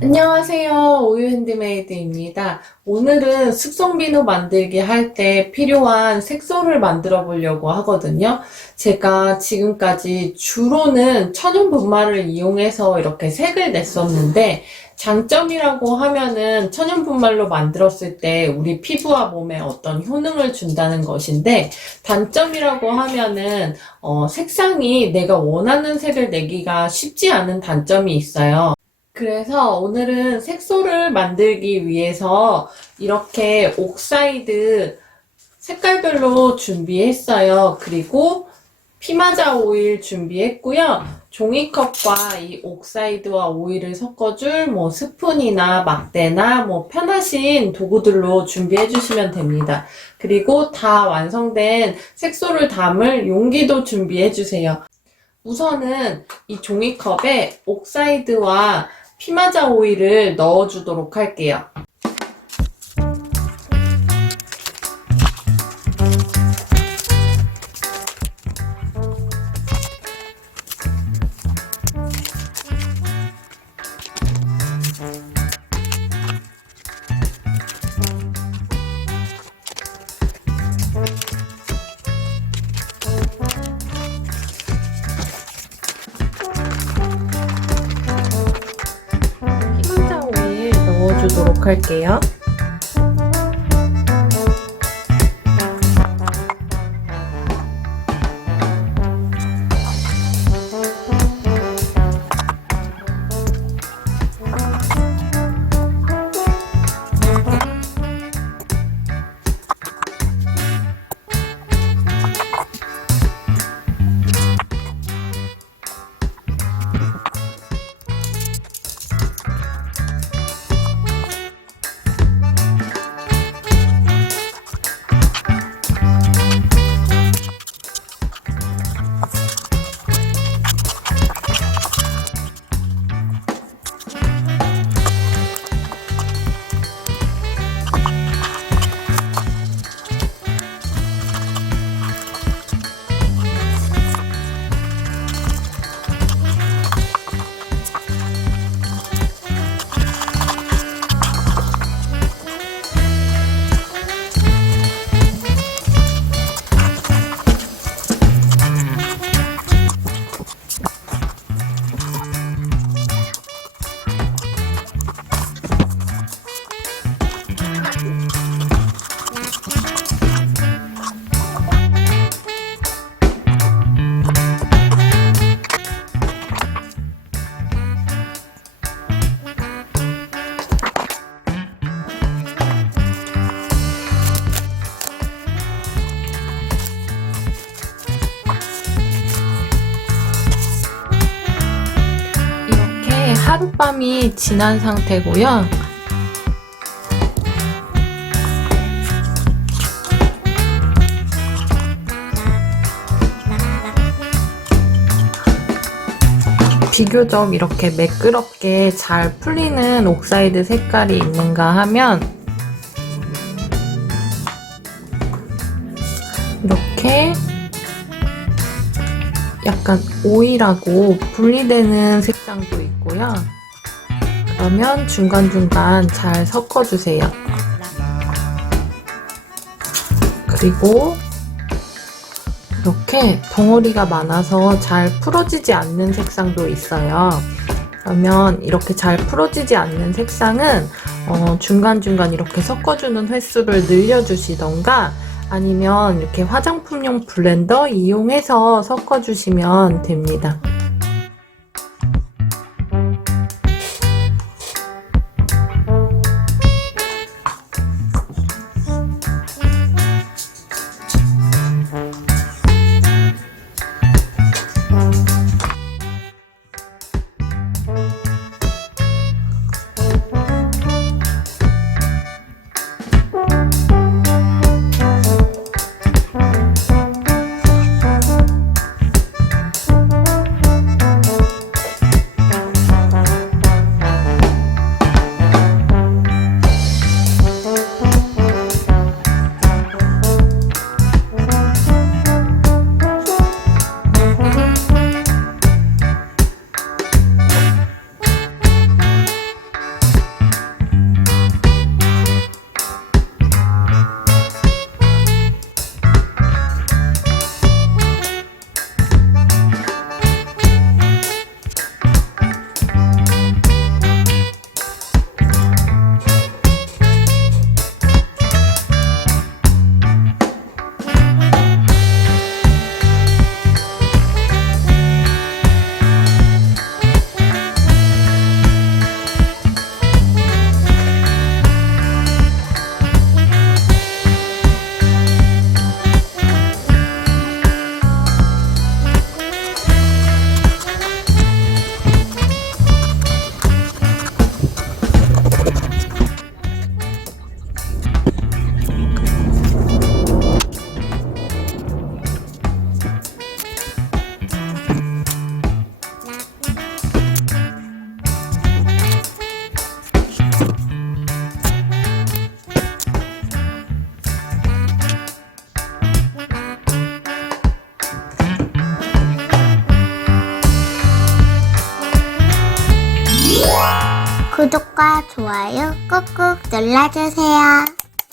안녕하세요. 우유 핸드메이드입니다. 오늘은 숙성비누 만들기 할 때 필요한 색소를 만들어 보려고 하거든요. 제가 지금까지 주로는 천연 분말을 이용해서 이렇게 색을 냈었는데, 장점이라고 하면은 천연 분말로 만들었을 때 우리 피부와 몸에 어떤 효능을 준다는 것인데, 단점이라고 하면은 색상이 내가 원하는 색을 내기가 쉽지 않은 단점이 있어요. 그래서 오늘은 색소를 만들기 위해서 이렇게 옥사이드 색깔별로 준비했어요. 그리고 피마자 오일 준비했고요. 종이컵과 이 옥사이드와 오일을 섞어줄 스푼이나 막대나 편하신 도구들로 준비해 주시면 됩니다. 그리고 다 완성된 색소를 담을 용기도 준비해 주세요. 우선은 이 종이컵에 옥사이드와 피마자 오일을 넣어주도록 할게요. 피마자 오일 넣어주도록 할게요. 하룻밤이 지난 상태고요. 비교적 이렇게 매끄럽게 잘 풀리는 옥사이드 색깔이 있는가 하면 이렇게 약간 오일하고 분리되는 색상도 있고요. 그러면 중간중간 잘 섞어주세요. 그리고 이렇게 덩어리가 많아서 잘 풀어지지 않는 색상도 있어요. 그러면 이렇게 잘 풀어지지 않는 색상은 중간중간 이렇게 섞어주는 횟수를 늘려주시던가 아니면 이렇게 화장품용 블렌더 이용해서 섞어주시면 됩니다. 구독과 좋아요 꾹꾹 눌러주세요.